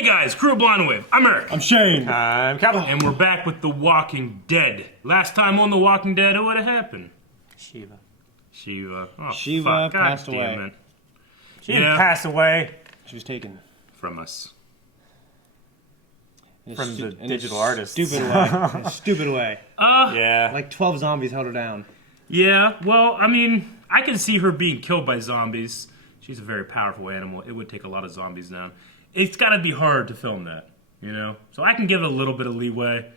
Hey guys, Crew of Blind Wave. I'm Eric. I'm Shane. I'm Captain. And we're back with The Walking Dead. Last time on The Walking Dead, what happened? Shiva. Oh, Shiva fuck. God passed damn away. it. She didn't pass away. She was taken. From us. From the digital artist. Stupid way. In a stupid way. Yeah. Like 12 zombies held her down. Yeah, well, I mean, I can see her being killed by zombies. She's a very powerful animal. It would take a lot of zombies down. It's got to be hard to film that, you know? So I can give it a little bit of leeway,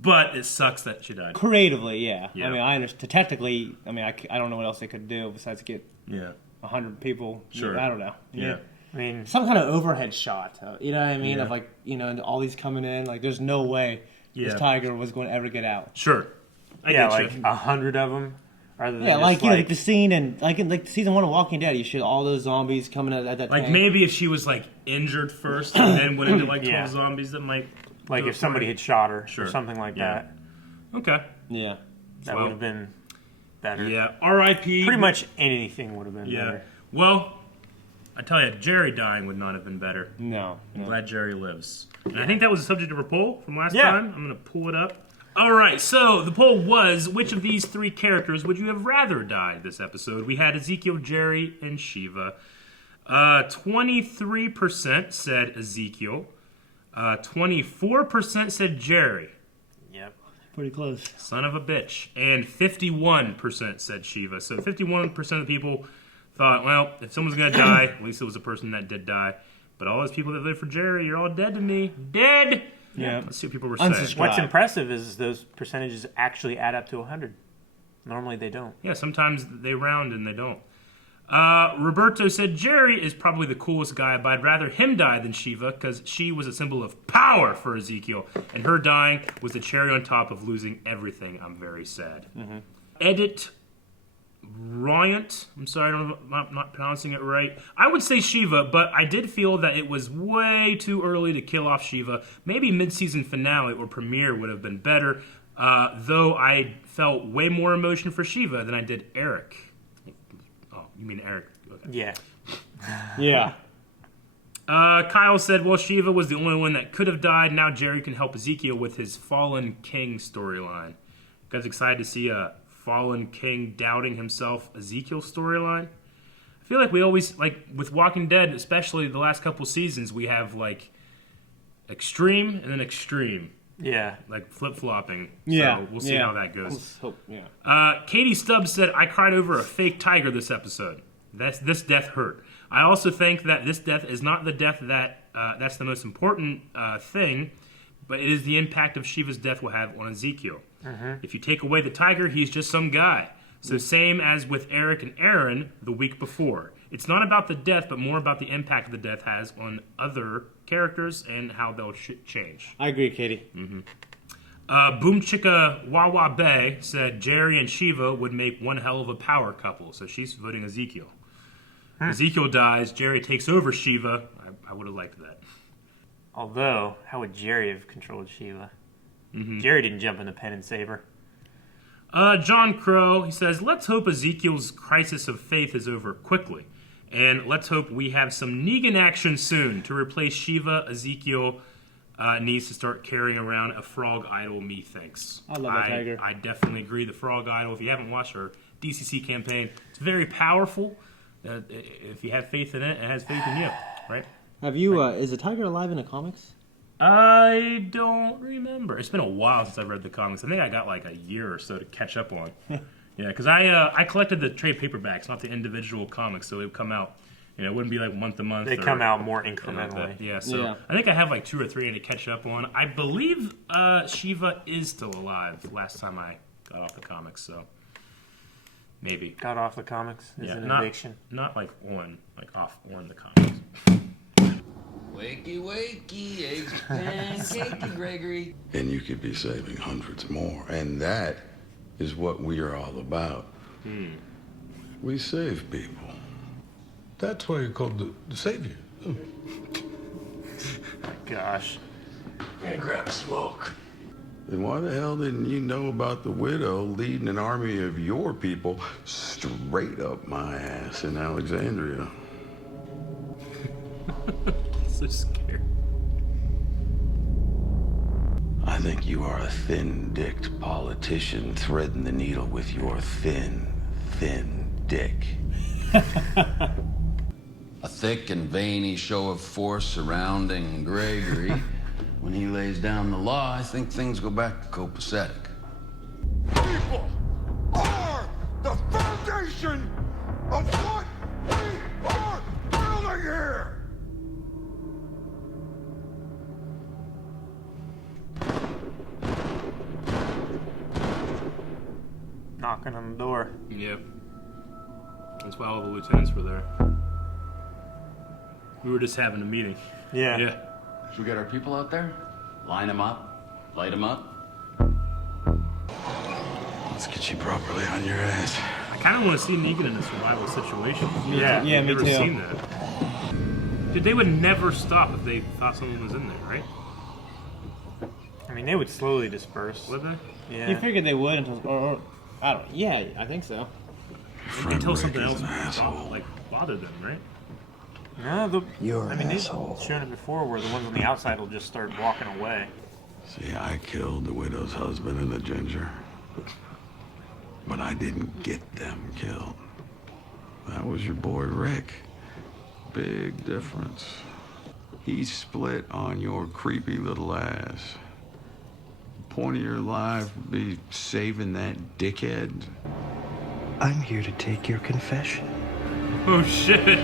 but it sucks that she died. Creatively, yeah. Yeah. I mean, I understand. Technically, I mean, I don't know what else they could do besides get 100 people. Sure. I don't know. Yeah. I mean, Some kind of overhead shot. You know what I mean? Yeah. Of like, you know, and all these coming in. Like, there's no way this tiger was going to ever get out. Sure. I yeah, get like you. 100 of them. Rather than Yeah, just like, you know, like the scene and like in like season 1 of Walking Dead, you should all those zombies coming at that Like tank. maybe if she was like injured first and then went into like 12 Yeah. zombies, that might like do if it somebody for had shot her Sure. or something like Yeah. that. Okay. Yeah. That Well, would have been better. Yeah. R.I.P. Pretty much anything would have been Yeah. better. Well, I tell you, Jerry dying would not have been better. No. I'm glad Jerry lives. And I think that was the subject of our poll from last Yeah. time. I'm going to pull it up. All right, so the poll was, which of these three characters would you have rather died this episode? We had Ezekiel, Jerry, and Shiva. 23% said Ezekiel. 24% said Jerry. Yep. Pretty close. Son of a bitch. And 51% said Shiva. So 51% of the people thought, well, if someone's going to die, at least it was a person that did die. But all those people that live for Jerry, you're all dead to me. Dead! Yeah. Let's see what people were saying. Unsubscribe. What's impressive is those percentages actually add up to 100. Normally they don't. Yeah, sometimes they round and they don't. Roberto said Jerry is probably the coolest guy, but I'd rather him die than Shiva because she was a symbol of power for Ezekiel, and her dying was the cherry on top of losing everything. I'm very sad. Edit Ryant. I'm sorry, I'm not pronouncing it right. I would say Shiva, but I did feel that it was way too early to kill off Shiva. Maybe mid-season finale or premiere would have been better, though I felt way more emotion for Shiva than I did Eric. Oh, you mean Eric? Okay. Yeah. Yeah. Kyle said, well, Shiva was the only one that could have died. Now Jerry can help Ezekiel with his Fallen King storyline. You guys excited to see a Fallen King doubting himself Ezekiel storyline? I feel like we always, like with Walking Dead, especially the last couple seasons, we have like extreme and then extreme. Yeah. Like flip-flopping. Yeah. So we'll see how that goes. Yeah. Katie Stubbs said, I cried over a fake tiger this episode. This death hurt. I also think that this death is not the death that's the most important thing, but it is the impact of Shiva's death will have on Ezekiel. If you take away the tiger, he's just some guy. So same as with Eric and Aaron the week before. It's not about the death, but more about the impact the death has on other characters and how they'll change. I agree, Katie. Boom Chicka Wawa Bay said Jerry and Shiva would make one hell of a power couple. So she's voting Ezekiel. Ezekiel dies, Jerry takes over Shiva. I would have liked that. Although, how would Jerry have controlled Shiva? Jerry didn't jump in the pen and save her. John Crow, he says, let's hope Ezekiel's crisis of faith is over quickly. And let's hope we have some Negan action soon to replace Shiva. Ezekiel needs to start carrying around a frog idol, methinks. I love that tiger. I definitely agree. The frog idol, if you haven't watched our DCC campaign, it's very powerful. If you have faith in it, it has faith in you, right? Have you, is the tiger alive in the comics? I don't remember. It's been a while since I've read the comics. I think I got like a year or so to catch up on. Yeah, because I collected the trade paperbacks, not the individual comics, so they would come out. You know, it wouldn't be like month to month. They come out more incrementally. Yeah, so I think I have like 2 or 3 to catch up on. I believe Shiva is still alive. Last time I got off the comics, so maybe Got off the comics is an not addiction. not like off on the comics. Wakey, wakey, eggs pancakey, Gregory. And you could be saving hundreds more. And that is what we are all about. We save people. That's why you're called the Savior. Gosh. And grab a smoke. Then why the hell didn't you know about the widow leading an army of your people straight up my ass in Alexandria? So scared. think you are a thin-dicked politician threading the needle with your thin dick. A thick and veiny show of force surrounding Gregory. When he lays down the law, I think things go back to copacetic. People are the foundation of what we are building here! Knocking on the door. Yep. That's why all the lieutenants were there. We were just having a meeting. Yeah. Yeah. Should we get our people out there? Line them up? Light them up? Let's get you properly on your ass. I kind of want to see Negan in a survival situation. Yeah. Yeah, I've me never too. seen that. Dude, they would never stop if they thought someone was in there, right? I mean, they would slowly disperse. Would they? Yeah. You figured they would until, or I don't. Yeah, I think so. Until something Rick is else an asshole. like bothered them, right? No, You're I an mean, they've asshole. shown it before where the ones on the outside will just start walking away. See, I killed the widow's husband and the ginger. But I didn't get them killed. That was your boy Rick. Big difference. He split on your creepy little ass. The point of your life would be saving that dickhead. I'm here to take your confession. Oh shit!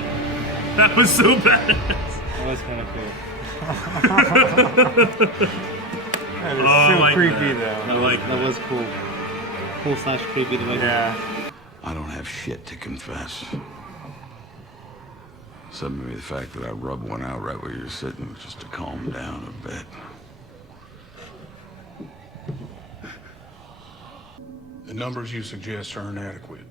That was so bad. That was kind of cool. That is Oh, I so like creepy, that. though. I like That was cool. Cool slash creepy the way. Yeah. I don't have shit to confess. Except maybe the fact that I rubbed one out right where you're sitting just to calm down a bit. The numbers you suggest are inadequate.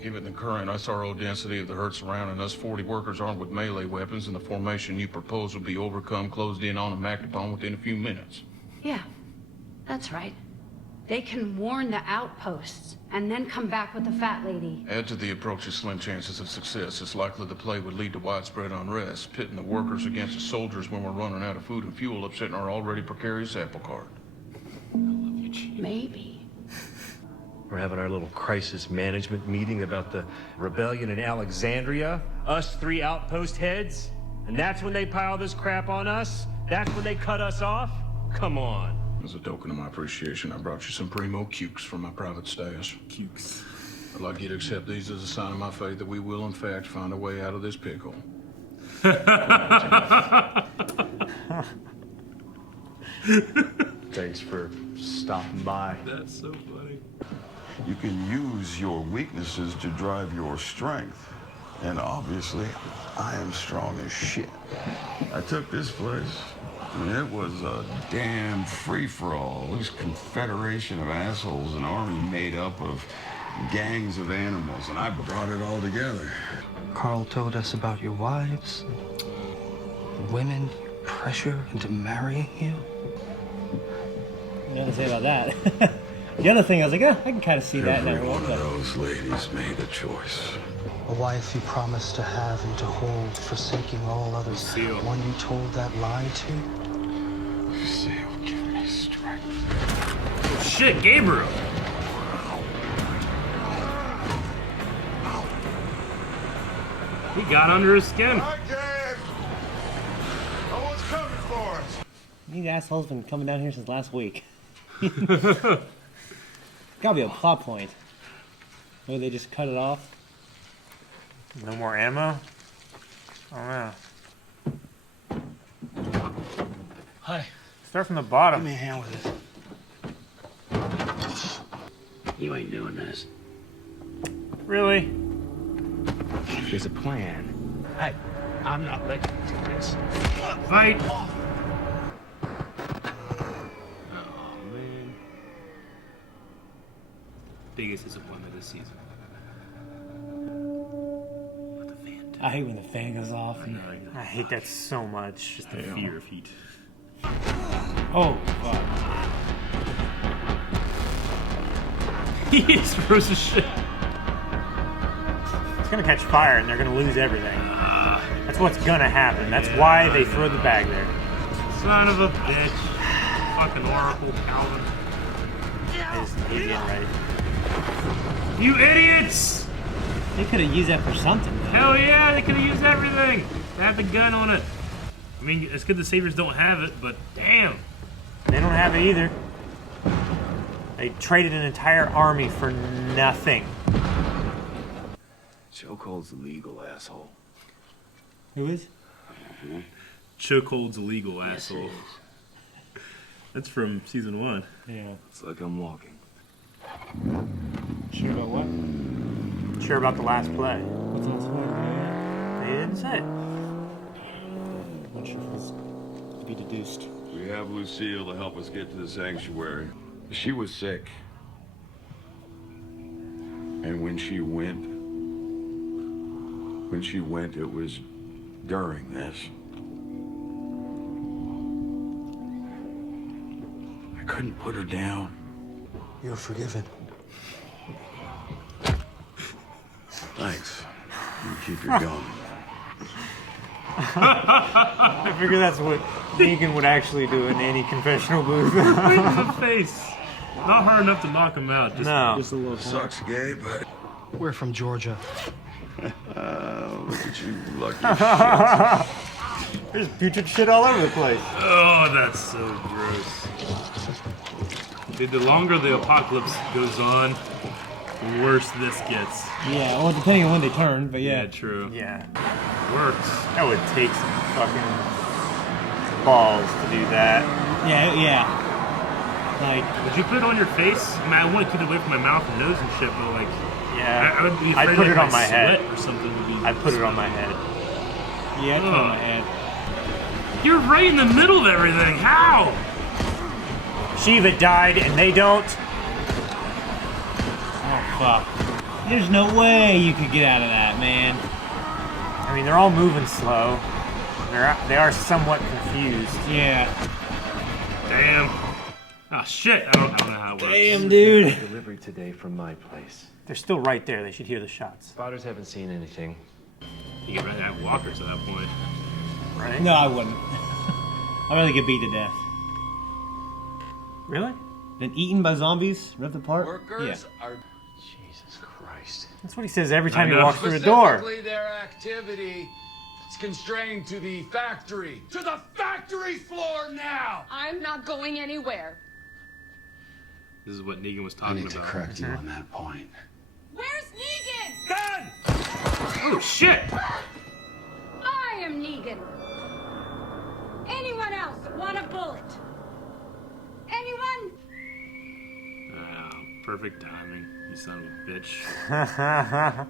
Given the current SRO density of the herd surrounding us, 40 workers armed with melee weapons, and the formation you propose will be overcome, closed in on, and acted upon within a few minutes. Yeah, that's right. They can warn the outposts and then come back with the fat lady. Add to the approach's slim chances of success. It's likely the play would lead to widespread unrest, pitting the workers against the soldiers when we're running out of food and fuel, upsetting our already precarious apple cart. Maybe. We're having our little crisis management meeting about the rebellion in Alexandria. Us three outpost heads. And that's when they pile this crap on us? That's when they cut us off? Come on. As a token of my appreciation, I brought you some primo cukes from my private stash. Cukes. I'd like you to accept these as a sign of my faith that we will, in fact, find a way out of this pickle. Thanks for stopping by. That's so funny. You can use your weaknesses to drive your strength. And obviously, I am strong as shit. I took this place, and it was a damn free-for-all. This confederation of assholes, an army made up of gangs of animals, and I brought it all together. Carl told us about your wives, women pressure into marrying you. Nothing to say about that. The other thing, I was like, I can kind of see that Every now. one of those ladies made a choice. A wife you promised to have and to hold, forsaking all others. Seal. One you told that lie to. Seal, give me strength. Oh shit, Gabriel. He got under his skin. I can! No one's coming for us! These assholes been coming down here since last week. Gotta be a plot point. Maybe they just cut it off. No more ammo? I don't know. Hi. Start from the bottom. Give me a hand with this. You ain't doing this. Really? There's a plan. Hey, I'm not letting you do this. Fight. Biggest disappointment this season. But the fan. I hate when the fan goes off. I hate that so much. Just the fear of heat. Oh, fuck. He is gross as shit. It's gonna catch fire and they're gonna lose everything. That's what's gonna happen. That's why they throw the bag there. Son of a bitch. Fucking Oracle, Calvin. I just hate it right. You idiots! They could have used that for something, though. Hell yeah, they could have used everything. They had the gun on it. I mean, it's good the Saviors don't have it, but damn. They don't have it either. They traded an entire army for nothing. Chokehold's illegal, asshole. Who is? Chokehold's illegal, asshole. That's from season 1. Yeah. It's like I'm walking. Sure about what? Sure about the last play. What's on the sweater? They didn't say it. Not sure if it's to be deduced. We have Lucille to help us get to the sanctuary. She was sick. And when she went, it was during this. I couldn't put her down. You're forgiven. Thanks. You keep your gun. I figure that's what Negan would actually do in any confessional booth. Right in the face. Not hard enough to knock him out. Just a little Sucks, gay, but We're from Georgia. look at you, lucky shit. There's putrid shit all over the place. Oh, that's so gross. Dude, the longer the apocalypse goes on, the worse this gets. Yeah, well, depending on when they turn, but yeah. Yeah, true. Yeah. Works. That would take some fucking balls to do that. Yeah. Like, Would you put it on your face? I mean, I want to keep it away from my mouth and nose and shit, but like, Yeah. I would be I'd afraid put like it on my head. sweat or something would be. I'd put it on my head. yeah, I put it on my head. You're right in the middle of everything. How? Shiva died and they don't. Oh, fuck. There's no way you could get out of that, man. I mean, they're all moving slow. They are somewhat confused. Yeah. Damn. Oh shit! I don't know how it works. Damn, dude. Delivery today from my place. They're still right there. They should hear the shots. Spotters haven't seen anything. You get ready to have walkers at that point. Right? No, I wouldn't. I'd rather get beat to death. Really? Than eaten by zombies, ripped apart? Workers are Jesus Christ. That's what he says every time he know. walks through a door. specifically their activity is constrained to the factory. To the factory floor now! I'm not going anywhere. This is what Negan was I talking need to about. correct you on that point. Where's Negan? Oh shit! I am Negan. Anyone else want a bullet? Anyone? Oh, perfect timing, you son of a bitch.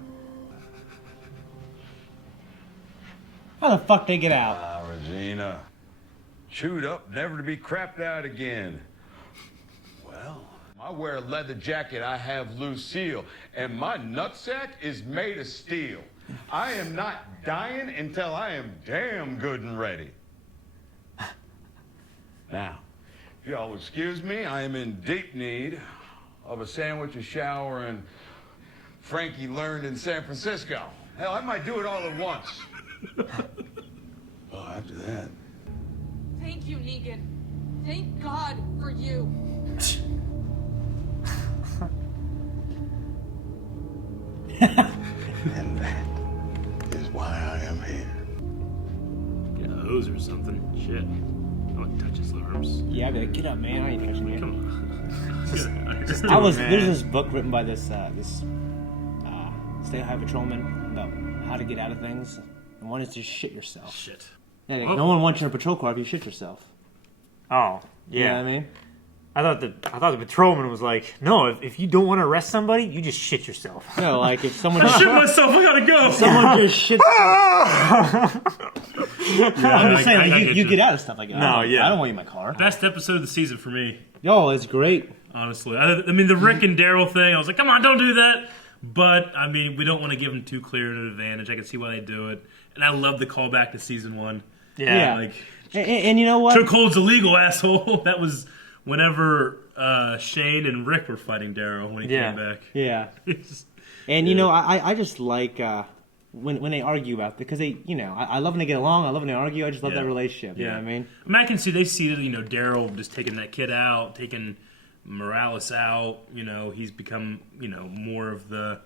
How the fuck they get out? Ah, Regina. Chewed up, never to be crapped out again. Well, I wear a leather jacket, I have Lucille, and my nutsack is made of steel. I am not dying until I am damn good and ready. Now, if y'all excuse me, I am in deep need of a sandwich, a shower, and Frankie learned in San Francisco. Hell, I might do it all at once. Well, after that. Thank you, Negan. Thank God for you. And that is why I am here. Get a hose or something. Shit. I wouldn't touch his arms. Yeah, I'd be like, get up, man. I ain't touching you. Come on. There's this book written by this State High Patrolman about how to get out of things. And one is just shit yourself. Shit. Yeah, like, no one wants you in a patrol car if you shit yourself. Oh, You know yeah. what I mean? I thought the patrolman was like, no, if you don't want to arrest somebody, you just shit yourself. No, like if someone I shit myself. I gotta go. someone just shits. I'm just saying, I like, get you you. get out of stuff like that. No, yeah. I don't want you in my car. Best episode of the season for me. Yo, it's great. Honestly, I mean the Rick and Daryl thing. I was like, come on, don't do that. But I mean, we don't want to give them too clear an advantage. I can see why they do it, and I love the callback to season 1. Yeah. Like, And you know what? Chokehold's illegal, asshole. That was whenever Shane and Rick were fighting Daryl when he came back. Yeah. It's just- And you know, I just like when they argue about it, because they, I love when they get along. I love when they argue. I just love that relationship. You know what I mean? I can see they see Daryl just taking that kid out, taking Morales out. He's become more of the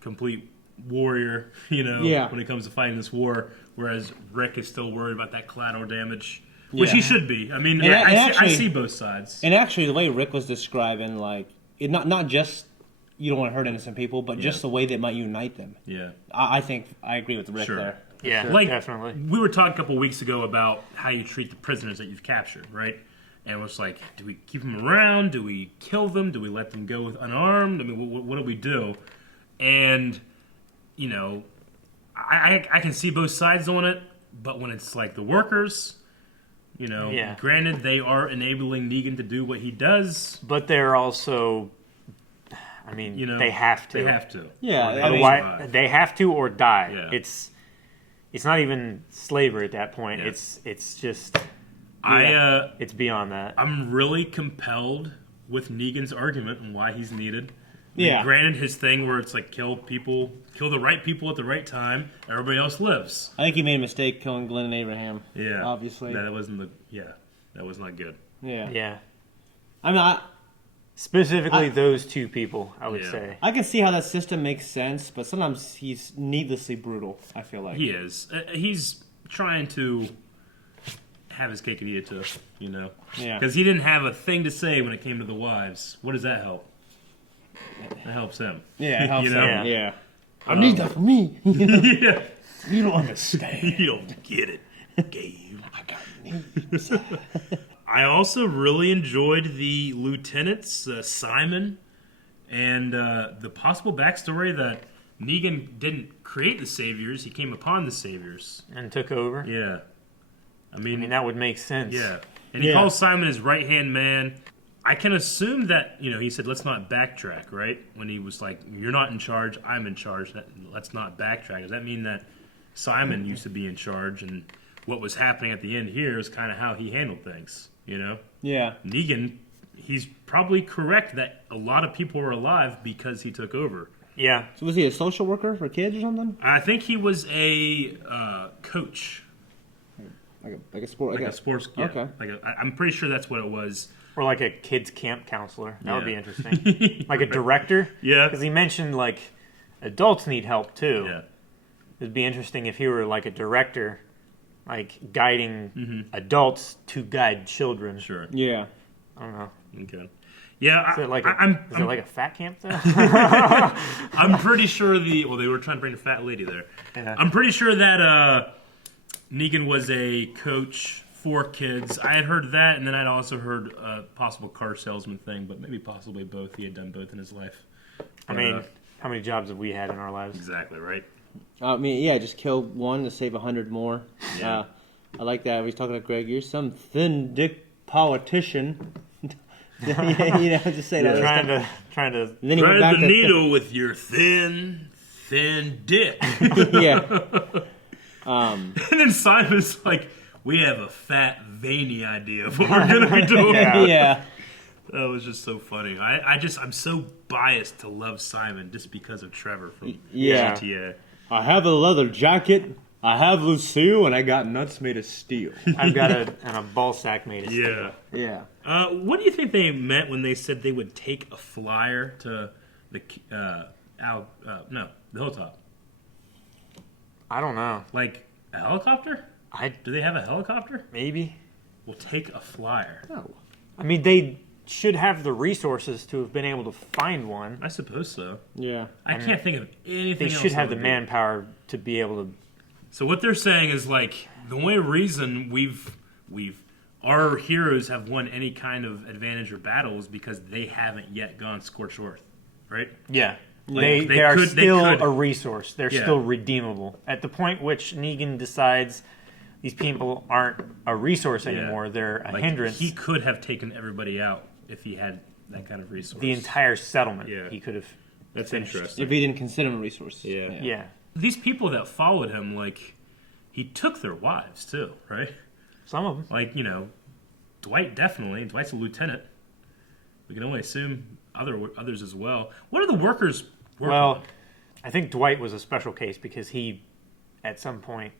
complete warrior. When it comes to fighting this war, whereas Rick is still worried about that collateral damage. Which he should be. I mean, I see both sides. And actually, the way Rick was describing, not just you don't want to hurt innocent people, but just the way that might unite them. Yeah. I think I agree with Rick there. Yeah, sure. Definitely. We were talking a couple weeks ago about how you treat the prisoners that you've captured, right? And it was like, do we keep them around? Do we kill them? Do we let them go unarmed? I mean, what do we do? And, I can see both sides on it, but when it's like the workers... Granted, they are enabling Negan to do what he does. But they're also, they have to. They have to. Yeah. Otherwise, they have to or die. Yeah. It's not even slavery at that point. Yeah. It's just, it's beyond that. I'm really compelled with Negan's argument and why he's needed. Yeah. Granted, his thing where it's like kill the right people at the right time, everybody else lives. I think he made a mistake killing Glenn and Abraham. Yeah. Obviously. That was not good. Yeah. Yeah. I mean, specifically those two people, I would say. I can see how that system makes sense, but sometimes he's needlessly brutal, I feel like. He is. He's trying to have his cake and eat it too, Yeah. Because he didn't have a thing to say when it came to the wives. What does that help? That helps him. Yeah, it helps him. Yeah. I need that for me. Yeah. You don't understand. You don't get it, Gabe. I got needs. I also really enjoyed the lieutenants, Simon, and the possible backstory that Negan didn't create the Saviors; he came upon the Saviors and took over. Yeah, I mean that would make sense. Yeah, and he calls Simon his right-hand man. I can assume that, he said, let's not backtrack, right? When he was like, you're not in charge, I'm in charge, let's not backtrack. Does that mean that Simon used to be in charge and what was happening at the end here is kind of how he handled things, Yeah. Negan, he's probably correct that a lot of people are alive because he took over. Yeah. So was he a social worker for kids or something? I think he was a coach. Like a sport? Like a sports, yeah. Okay. I'm pretty sure that's what it was. Or like a kids camp counselor. That would be interesting. Like a director. Yeah. Because he mentioned adults need help too. Yeah. It'd be interesting if he were like a director, guiding adults to guide children. Sure. Yeah. I don't know. Okay. Yeah. Is it like a fat camp though? I'm pretty sure they were trying to bring a fat lady there. Yeah. I'm pretty sure that Negan was a coach for kids. I had heard that, and then I'd also heard a possible car salesman thing, but maybe possibly both. He had done both in his life. I mean, how many jobs have we had in our lives? Exactly, right? Just kill one to save 100 more. Yeah. I like that. He's talking to Greg. You're some thin dick politician. Just say that. Trying to and then he thread the needle with your thin dick. Yeah. And then Simon's like, we have a fat, veiny idea of what we're going to be doing. Yeah. That was just so funny. I'm so biased to love Simon just because of Trevor from GTA. I have a leather jacket. I have Lucille, and I got nuts made of steel. I've got a ball sack made of steel. Yeah. What do you think they meant when they said they would take a flyer to the hilltop? I don't know. Like a helicopter? Do they have a helicopter? Maybe. We'll take a flyer. No. I mean, they should have the resources to have been able to find one. I suppose so. Yeah. I can't think of anything else. They should have the manpower to be able to. So what they're saying is the only reason our heroes have won any kind of advantage or battle is because they haven't yet gone scorched earth, right? Yeah. Like, they are still a resource. They're still redeemable. At the point which Negan decides these people aren't a resource anymore, they're a hindrance. He could have taken everybody out if he had that kind of resource. The entire settlement, he could have. That's finished. interesting. If he didn't consider them a resource. Yeah. These people that followed him, he took their wives too, right? Some of them. Dwight definitely. Dwight's a lieutenant. We can only assume others as well. What are the workers working on? I think Dwight was a special case because he, at some point,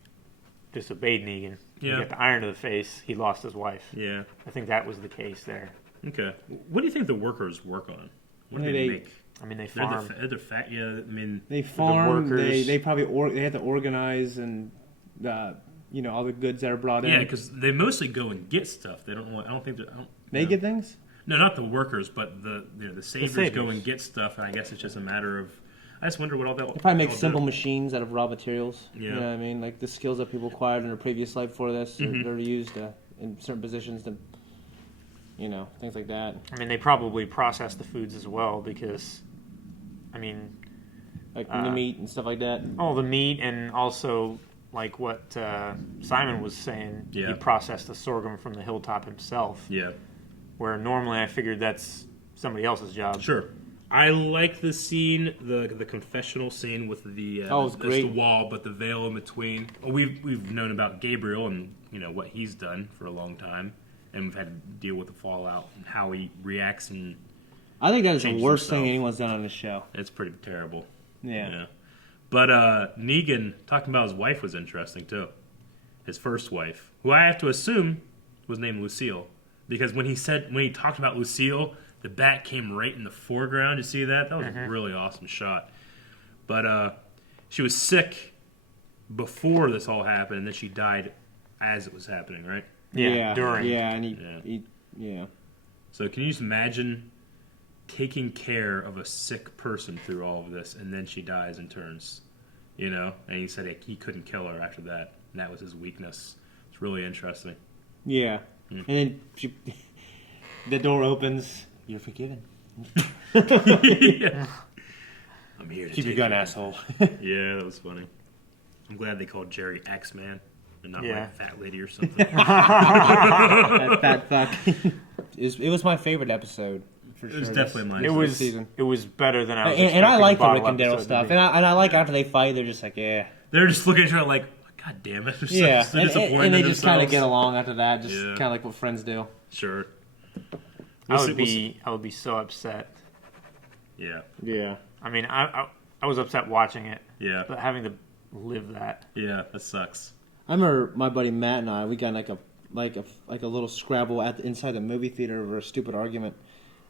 disobeyed Negan. Yeah. He got the iron to the face. He lost his wife. Yeah. I think that was the case there. Okay. What do you think the workers work on? What do they make? I mean, they farm. They're fat. Yeah. I mean, they farm. the workers. They probably they have to organize and all the goods that are brought in. Yeah, because they mostly go and get stuff. They don't. I don't think they get things. No, not the workers, but the saviors go and get stuff, and I guess it's just a matter of. I just wonder what all that. They probably make simple machines out of raw materials. Yeah. You know what I mean? Like the skills that people acquired in their previous life for this, they're used in certain positions to, things like that. I mean, they probably process the foods as well because, I mean, like the meat and stuff like that. Oh, the meat, and also like what Simon was saying. Yeah. He processed the sorghum from the hilltop himself. Yeah. Where normally I figured that's somebody else's job. Sure. I like the scene, the confessional scene with the it's great. the wall, but the veil in between. Well, we've known about Gabriel and what he's done for a long time, and we've had to deal with the fallout and how he reacts. And I think that is the changes worst himself. thing anyone's done on this show. It's pretty terrible. Yeah. But Negan talking about his wife was interesting too. His first wife, who I have to assume was named Lucille, because when he talked about Lucille, the bat came right in the foreground. You see that? That was a really awesome shot. But she was sick before this all happened, and then she died as it was happening, right? Yeah, during. Yeah, and he. So can you just imagine taking care of a sick person through all of this, and then she dies and turns, And he said he couldn't kill her after that, and that was his weakness. It's really interesting. Yeah, and then the door opens. You're forgiven. Yeah. I'm here to keep your gun, asshole. Yeah, that was funny. I'm glad they called Jerry X-Man and not like Fat Lady or something. That fat fuck. It was my favorite episode. For sure. It was definitely mine. It was better than I was and I like the expecting Rick and Daryl stuff. And I like after they fight, they're just like, yeah. They're just looking at each other like, God damn it. Yeah, so disappointed and they in just kind of themselves. get along after that. Just kind of like what friends do. Sure. I would be so upset. Yeah. Yeah. I mean, I was upset watching it. Yeah. But having to live that. Yeah, that sucks. I remember my buddy Matt and I. We got like a little scrabble inside the movie theater over a stupid argument,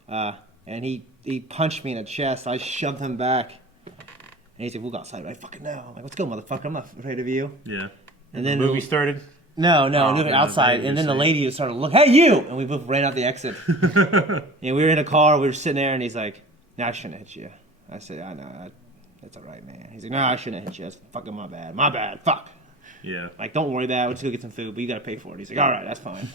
and he punched me in the chest. I shoved him back, and he's like, "We'll go outside." I fucking know. I'm like, "Let's go, motherfucker! I'm not afraid of you." Yeah. And then the movie started. No, outside, and then the lady started to look, "Hey, you!" And we both ran out the exit. And we were in a car. We were sitting there, and he's like, "No, I shouldn't have hit you." I said, "I know. That's all right, man." He's like, "No, I shouldn't have hit you. That's fucking my bad. My bad. Fuck." Yeah. Like, don't worry about it. We'll just go get some food, but you got to pay for it. He's like, all right, that's fine.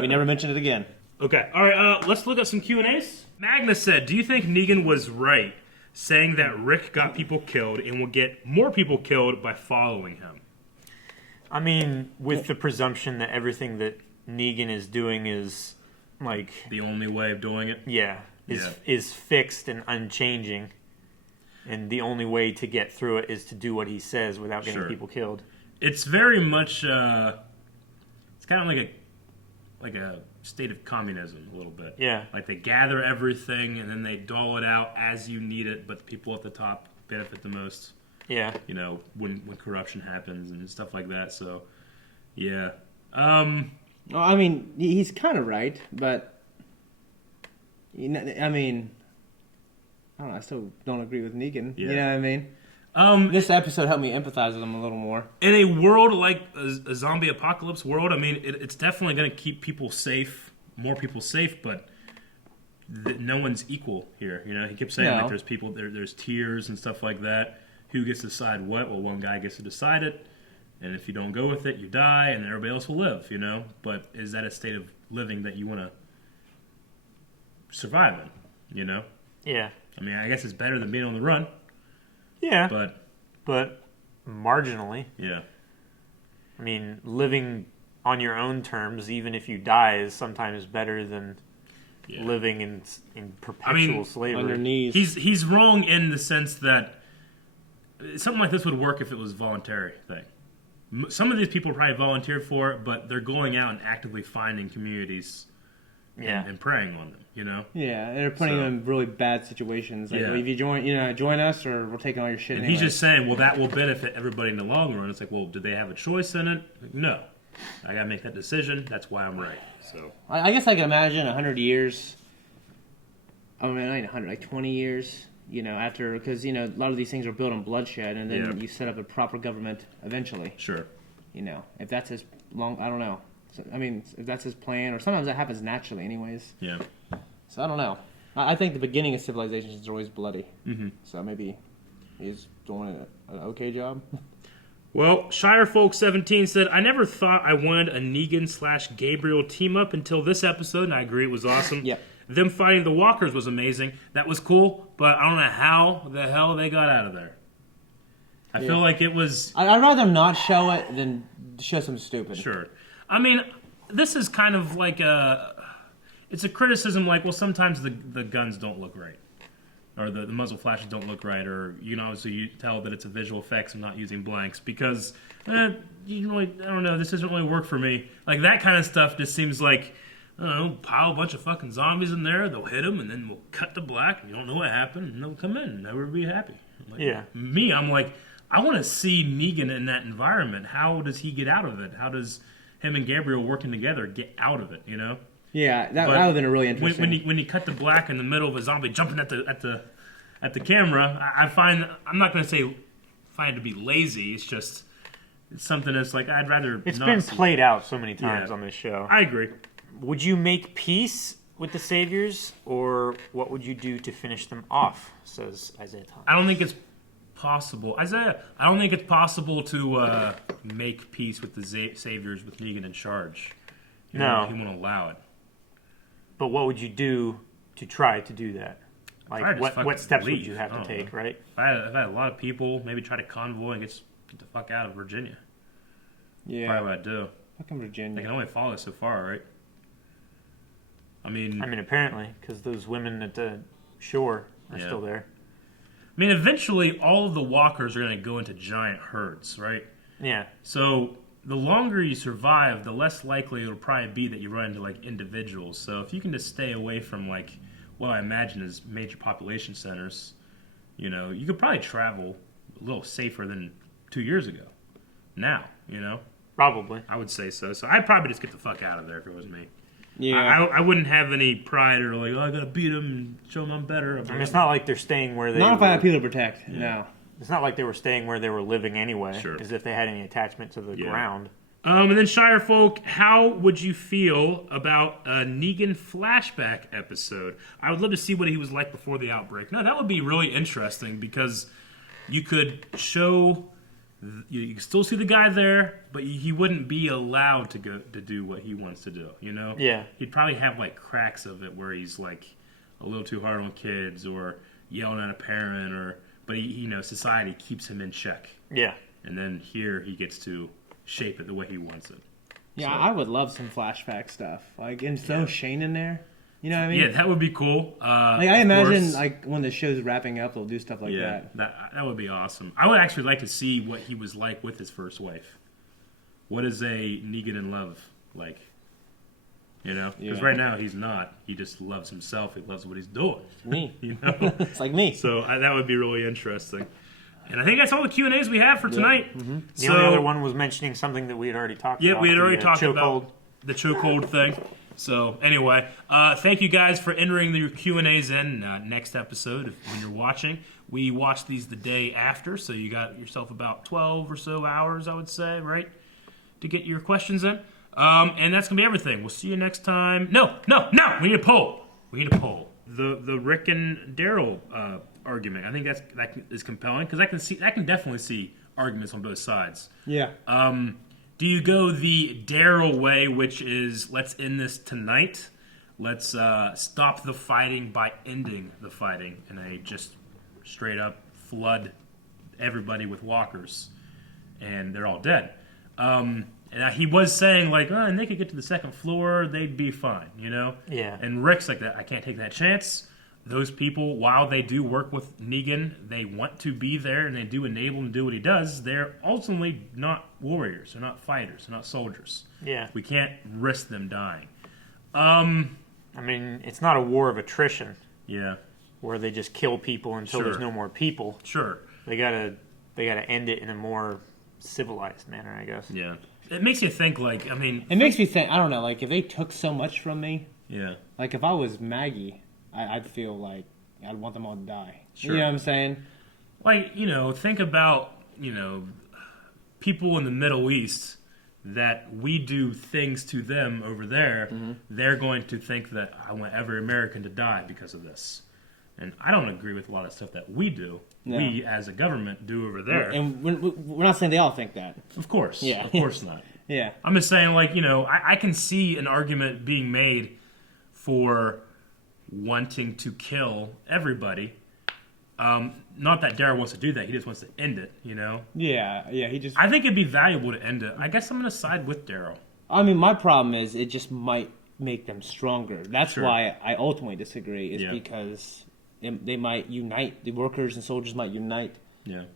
We never mentioned it again. Okay. All right. Let's look at some Q&As. Magnus said, do you think Negan was right saying that Rick got people killed and will get more people killed by following him? I mean, with the presumption that everything that Negan is doing is, like... The only way of doing it? Yeah. Is fixed and unchanging. And the only way to get through it is to do what he says without getting people killed. It's very much, it's kind of like a state of communism a little bit. Yeah. Like they gather everything and then they dole it out as you need it, but the people at the top benefit the most. Yeah. When corruption happens and stuff like that. So, yeah. Well, I mean, he's kind of right, but I mean, I don't know. I still don't agree with Negan. Yeah. You know what I mean? This episode helped me empathize with him a little more. In a world like a zombie apocalypse world, I mean, it's definitely going to keep people safe, more people safe, but no one's equal here. He keeps saying like there's people, there's tiers and stuff like that. Who gets to decide what? Well, one guy gets to decide it, and if you don't go with it, you die, and everybody else will live. But is that a state of living that you want to survive in? Yeah. I mean, I guess it's better than being on the run. Yeah. But marginally. Yeah. I mean, living on your own terms, even if you die, is sometimes better than living in perpetual slavery. On your knees. He's wrong in the sense that something like this would work if it was a voluntary thing. Some of these people probably volunteered for it, but they're going out and actively finding communities and preying on them, you know? Yeah, they're putting them in really bad situations. Like, well, if you join us, or we're taking all your shit. And anyways. he's just saying, well, that will benefit everybody in the long run. It's like, well, did they have a choice in it? Like, no. I got to make that decision. That's why I'm right. So I guess I can imagine 100 years. I mean, not 100, like 20 years. You know, after, because a lot of these things are built on bloodshed, and then you set up a proper government eventually. Sure. You know, if that's his I don't know. So, I mean, if that's his plan, or sometimes that happens naturally, anyways. Yeah. So I don't know. I think the beginning of civilizations is always bloody. Mm-hmm. So maybe he's doing an okay job. Well, Shirefolk17 said, I never thought I wanted a Negan/Gabriel team up until this episode, and I agree it was awesome. Yep. Them fighting the walkers was amazing. That was cool, but I don't know how the hell they got out of there. I feel like it was... I'd rather not show it than show something stupid. Sure. I mean, this is kind of like it's a criticism like, well, sometimes the guns don't look right. Or the muzzle flashes don't look right. Or, obviously you tell that it's a visual effects and not using blanks. Because, I don't know, this doesn't really work for me. Like, that kind of stuff just seems like, I don't know, pile a bunch of fucking zombies in there, they'll hit them, and then we'll cut to black, and you don't know what happened, and they'll come in, and everybody will be happy. Like, me, I'm like, I want to see Negan in that environment. How does he get out of it? How does him and Gabriel working together get out of it, Yeah, that would have been really interesting. When you cut to black in the middle of a zombie jumping at the camera, I find, I'm not going to find it to be lazy, it's just it's something that's like, I'd rather It's not been see. played out so many times on this show. I agree. Would you make peace with the Saviors, or what would you do to finish them off, says Isaiah Thomas. I don't think it's possible. Isaiah, I don't think it's possible to make peace with the Saviors with Negan in charge. He won't allow it. But what would you do to try to do that? Like, what steps would you have to take, right? If I had a lot of people, maybe try to convoy and get the fuck out of Virginia. Yeah. Probably what I'd do. Fucking Virginia. They can only follow us so far, right? I mean, apparently, because those women at the shore are still there. I mean, eventually, all of the walkers are going to go into giant herds, right? Yeah. So the longer you survive, the less likely it'll probably be that you run into, like, individuals. So if you can just stay away from, like, what I imagine is major population centers, you could probably travel a little safer than 2 years ago. Now, Probably. I would say so. So I'd probably just get the fuck out of there if it was me. Yeah. I wouldn't have any pride or like, I gotta beat them and show them I'm better. It's not like they're staying where they Not if were. I have people to protect, no. It's not like they were staying where they were living anyway, Sure. as if they had any attachment to the ground. And then Shirefolk, how would you feel about a Negan flashback episode? I would love to see what he was like before the outbreak. No, that would be really interesting because you could show... You can still see the guy there, but he wouldn't be allowed to go to do what he wants to do, Yeah. He'd probably have, like, cracks of it where he's, like, a little too hard on kids or yelling at a parent but society keeps him in check. Yeah. And then here he gets to shape it the way he wants it. Yeah, I would love some flashback stuff. Like, and throw Shane in there. You know what I mean? Yeah, that would be cool. I imagine, like, when the show's wrapping up, they'll do stuff like that. That would be awesome. I would actually like to see what he was like with his first wife. What is a Negan in love like? Because right now he's not. He just loves himself. He loves what he's doing. Me. It's like me. So that would be really interesting. And I think that's all the Q&As we have for tonight. Mm-hmm. The only other one was mentioning something that we had already talked about. Yeah, we had already talked chokehold. about the chokehold thing. So anyway, thank you guys for entering your Q&As in. Next episode, when you're watching, we watch these the day after, so you got yourself about 12 or so hours, I would say, right, to get your questions in. And that's going to be everything. We'll see you next time. No, we need a poll. The Rick and Daryl argument. I think that is compelling, because I can definitely see arguments on both sides. Yeah. Do you go the Daryl way, which is let's end this tonight? Let's stop the fighting by ending the fighting, and I just straight up flood everybody with walkers, and they're all dead. And he was saying like, and they could get to the second floor, they'd be fine, Yeah. And Rick's like, I can't take that chance. Those people, while they do work with Negan, they want to be there and they do enable him to do what he does. They're ultimately not warriors. They're not fighters. They're not soldiers. Yeah. We can't risk them dying. I mean, it's not a war of attrition. Yeah. Where they just kill people until there's no more people. Sure. They gotta end it in a more civilized manner, I guess. Yeah. It makes you think, like, I mean... It makes me think, I don't know, like, if they took so much from me... Yeah. Like, if I was Maggie, I'd feel like I'd want them all to die. Sure. You know what I'm saying? Like, you know, think about, you know, people in the Middle East that we do things to them over there. Mm-hmm. They're going to think that I want every American to die because of this. And I don't agree with a lot of stuff that we do. No. We, as a government, do over there. And we're not saying they all think that. Of course. Yeah. Of course not. Yeah. I'm just saying, like, you know, I can see an argument being made for wanting to kill everybody. Not that Daryl wants to do that. He just wants to end it, you know? Yeah, he just... I think it'd be valuable to end it. I guess I'm going to side with Daryl. I mean, my problem is it just might make them stronger. That's why I ultimately disagree, is because they might unite. The workers and soldiers might unite and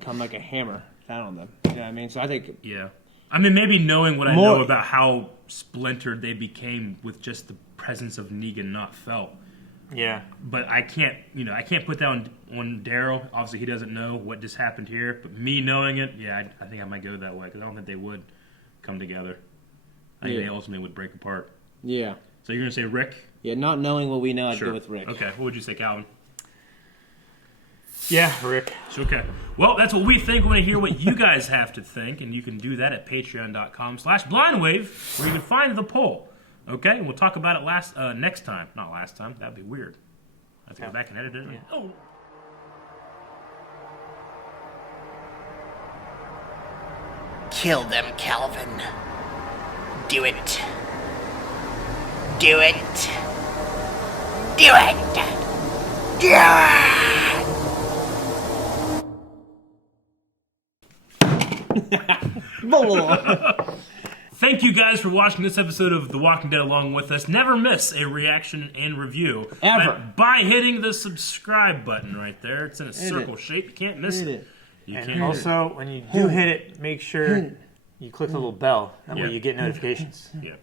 come like a hammer down on them. You know what I mean? So I think... Yeah. I mean, maybe knowing what I know about how splintered they became with just the presence of Negan not felt. Yeah. But I can't put that on Daryl. Obviously, he doesn't know what just happened here. But me knowing it, I think I might go that way because I don't think they would come together. I think they ultimately would break apart. Yeah. So you're going to say Rick? Yeah, not knowing what we know, I'd go with Rick. Okay. What would you say, Calvin? Yeah, Rick. Okay. Well, that's what we think. We want to hear what you guys have to think, and you can do that at patreon.com/blindwave, where you can find the poll. Okay? And we'll talk about it next time. Not last time. That'd be weird. I have to go back and edit it. Yeah. Oh. Kill them, Calvin. Do it. Do it. Do it. Do it. Thank you guys for watching this episode of The Walking Dead along with us. Never miss a reaction and review. Ever. By hitting the subscribe button right there. It's in a circle shape. You can't miss it. And also, when you do hit it, make sure you click the little bell. That way you get notifications. Yeah.